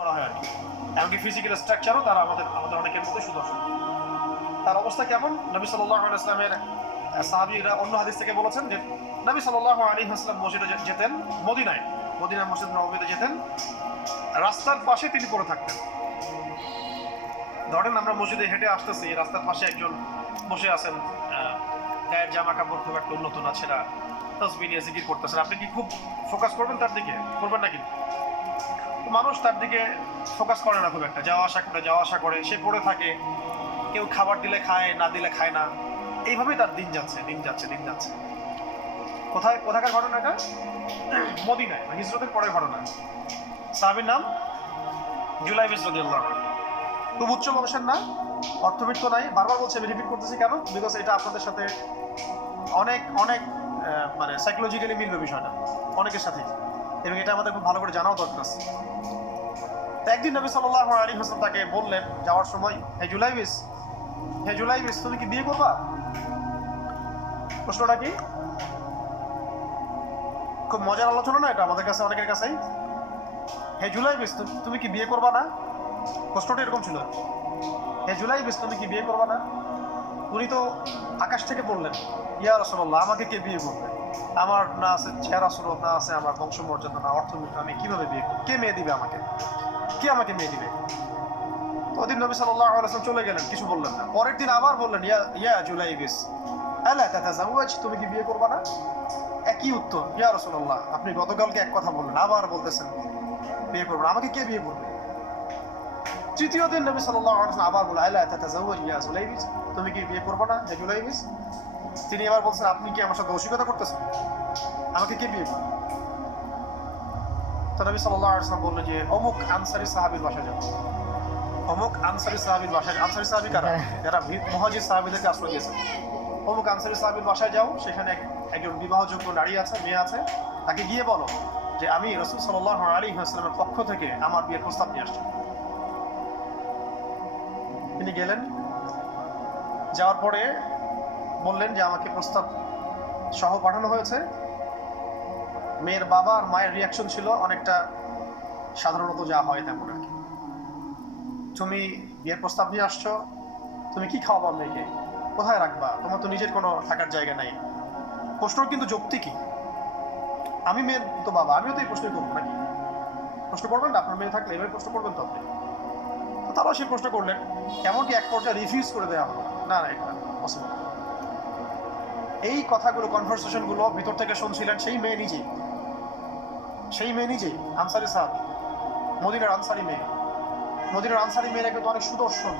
করা হয় আর কি। এমনকি ফিজিক্যাল স্ট্রাকচারও তারা আমাদের অনেকের মতো সুদর্শন। তার অবস্থা কেমন? নবী সাল্লাল্লাহু আলাইহি ওয়াসাল্লামের সাহাবীরা অন্য হাদিস থেকে বলেছেন যে নবী সাল্লাল্লাহু আলাইহি ওয়াসাল্লাম মসজিদে যেতেন, মদিনা মসজিদ নববীতে যেতেন, রাস্তার পাশে তিনি পড়ে থাকতেন। ধরেন আমরা মসজিদে হেঁটে আসতেছি, রাস্তার পাশে একজন বসে আছেন, গায়ের জামা কাপড় খুব একটা উন্নত না, ছেঁড়া, তাসবিহ নিয়ে জিকির করতেছেন। আপনি কি খুব ফোকাস করবেন তার দিকে? করবেন না কিন্তু মানুষ তার দিকে ফোকাস করে না খুব একটা, যাওয়া আসা করে, সে পড়ে থাকে। কেউ খাবার দিলে খায়, না দিলে খায় না, এইভাবেই তার দিন যাচ্ছে। কোথাকার ঘটনা এটা? মদিনায়, হিজরতের পরের ঘটনা। সাহাবীর নাম জুলাইবিস রাদিয়াল্লাহু আনহু। খুব উচ্চ বংশের না, অর্থবিত্ত নাই। বারবার বলছি, আমি রিপিট করতেছি কেন? বিকজ এটা আপনাদের সাথে অনেক মানে সাইকোলজিক্যালি মিলবে বিষয়টা অনেকের সাথেই, এবং এটা আমাদের খুব ভালো করে জানাও দরকার আছে। একদিন নবী সাল্লাল্লাহু আলাইহি ওয়াসাল্লাম তাকে বললেন যাওয়ার সময়, হে জুলাইবিস, তুমি কি বিয়ে করবা? প্রশ্নটা কি? খুব মজার আলোচনা না এটা আমাদের কাছে, অনেকের কাছেই। হে জুলাইবিস, তুমি কি বিয়ে করবা না? প্রশ্নটা এরকম ছিল, হে জুলাইবিস, তুমি কি বিয়ে করবা না? উনি তো আকাশ থেকে বললেন, ইয়া রাসূলুল্লাহ, আমাকে কে বিয়ে করবে? আমার না আছে চেহারা সুরত, না আছে আমার বংশমর্যাদা, না অর্থনীতি, আমি কিভাবে বিয়ে করব? কে মেয়ে দিবে আমাকে? কে আমাকে মেয়ে দিবে? ওদিন নবী সাল্লাল্লাহু আলাইহি ওয়াসাল্লাম চলে গেলেন, কিছু বললেন না। পরের দিন আবার বললেন, ইয়া জুলাইবিস, আলা তাতাযাওয়াজ, তুমি কি বিয়ে করবা না? একই উত্তর, ইয়া রাসূলুল্লাহ, আপনি গতকালকে এক কথা বললেন, আবার বলতেছেন বিয়ে করবেন, আমাকে কে বিয়ে করবে? তৃতীয় দিন নবী সাল্লাল্লাহু আলাইহি ওয়াসাল্লাম আবার বললেন, আলা তাতাযাওয়াজ ইয়া জুলাইবিস, তুমি কি বিয়ে করবা না হে জুলাইবিস? তিনি এবার বলছেন, আপনি কি আমার সাথে অস্বীকার করতেছেন? আমাকে কে বিয়ে করবে? তো নবী সাল্লাল্লাহু আলাইহি ওয়াসাল্লাম বললেন যে অমুক আনসারী সাহাবীর বাসায় যাও। আনসারী সাহাবী কারা? যারা মুহাজির সাহাবীদেরকে আশ্রয় দিয়েছেন। অমুক আনসারী সাহাবীর বাসায় যাও, সেখানে একজন বিবাহযোগ্য নারী আছে, মেয়ে আছে, তাকে গিয়ে বলো যে আমি রাসূল সাল্লাল্লাহু আলাইহি ওয়াসাল্লামের পক্ষ থেকে আমার বিয়ের প্রস্তাব নিয়ে আসছি। তিনি গেলেন, যাওয়ার পরে বললেন যে আমাকে প্রস্তাব সহ পাঠানো হয়েছে। মেয়ের বাবা আর মায়ের রিয়াকশন ছিল অনেকটা সাধারণত যা হয় তেমন আর কি। তুমি বিয়ের প্রস্তাব নিয়ে আসছো, তুমি কি খাওয়াবা মেয়েকে? কোথায় রাখবা? তোমার তো নিজের কোনো থাকার জায়গা নাই। প্রশ্ন কিন্তু যৌক্তিকই। আমি মেয়ের তো বাবা, আমিও তো এই প্রশ্নই করবো নাকি? প্রশ্ন করবেন না? আপনার মেয়ে থাকলে এভাবে প্রশ্ন করবেন তো আপনি। তো তারাও সেই প্রশ্ন করলেন, এমনকি এক পর্যায়ে রিফিউজ করে দেওয়া হলো, না এটা পসিবল। এই কথাগুলো, কনভারসেশনগুলো ভিতর থেকে শুনছিলেন সেই মেয়ে নিজেই, আনসারী সাহাবী, মদিনার আনসারী মেয়েরা কিন্তু অনেক সুদর্শন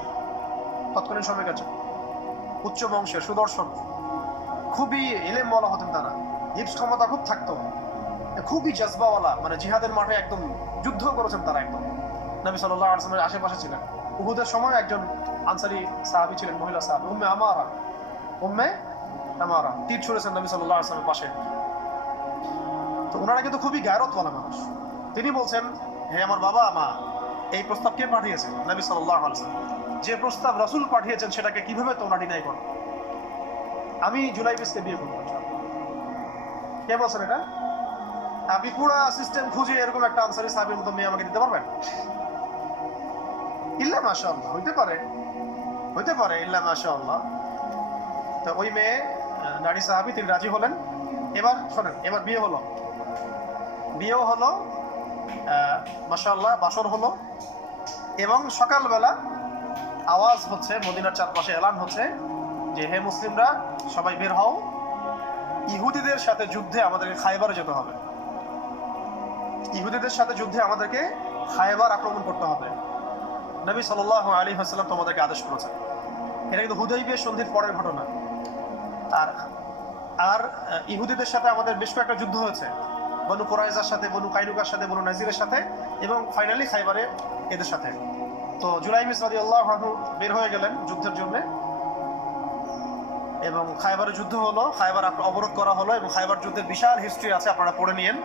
তৎকালীন সময়ের কাছে, উচ্চ বংশের সুদর্শন, খুবই এলেম বলা হতেন তারা, হিপস ক্ষমতা খুব থাকতো, খুবই জজবাওয়ালা, মানে জিহাদের মাঠে একদম যুদ্ধ করেছেন তারা একদম। নবী সাল্লাল্লাহু আলাইহি ওয়াসাল্লামের আশেপাশে ছিলেন। উহুদের সময় একজন আনসারী সাহাবী ছিলেন, মহিলা সাহাবী, উম্মে আমারা তীর ছুঁড়েছেন নবী সাল্লাল্লাহু আলাইহি ওয়াসাল্লামের পাশে। তো ওনারা কিন্তু খুবই গায়রতওয়ালা মানুষ। তিনি বলছেন, হে আমার বাবা মা, এই প্রস্তাব কে পাঠিয়েছেন? নবী সাল্লাল্লাহু আলাইহি ওয়াসাল্লাম। যে প্রস্তাব রাসূল পাঠিয়েছেন সেটাকে কিভাবে তোমরা ডিনাই করো? আমি জুলাইবিসকে বিয়ে করবো। কে বলছেন এটা? আপনি পুরো সিস্টেম খুঁজে এরকম একটা আনসারী সাহাবীর মতো মেয়ে আমাকে দিতে পারবেন? ইল্লা মাশাআল্লাহ, হইতে পারে ইল্লা মাশাআল্লাহ। তো ওই মেয়ে নারী সাহাবী, তিনি রাজি হলেন। এবার শোনেন, এবার বিয়েও হলো, মাশাআল্লাহ, বাসর হলো, এবং সকালবেলা আওয়াজ হচ্ছে, মদিনার চারপাশে এলান হচ্ছে যে হে মুসলিমরা, সবাই বের হও, ইহুদিদের সাথে যুদ্ধে আমাদেরকে খায়বারে যেতে হবে। আমাদেরকে খায়বার আক্রমণ করতে হবে। নবী সাল্লাল্লাহু আলাইহি ওয়াসাল্লাম তোমাদেরকে আদেশ করেছেন। এটা কিন্তু হুদাইবিয়া সন্ধির পরের ঘটনা। আর ইহুদিদের সাথে আমাদের বেশ কয়েকটা যুদ্ধ হয়েছে, বনু কুরাইজার সাথে, বনু কাইনুকার সাথে, বনু নাজিরের সাথে, এবং ফাইনালি খায়বারে এদের সাথে। তো জুলাইবিস রাদিয়াল্লাহু আনহু বের হয়ে গেলেন যুদ্ধের জন্য, এবং খায়বারে যুদ্ধ হলো, খায়বার অবরোধ করা হলো, এবং খায়বার যুদ্ধের বিশাল হিস্ট্রি আছে, আপনারা পড়ে নিয়েন।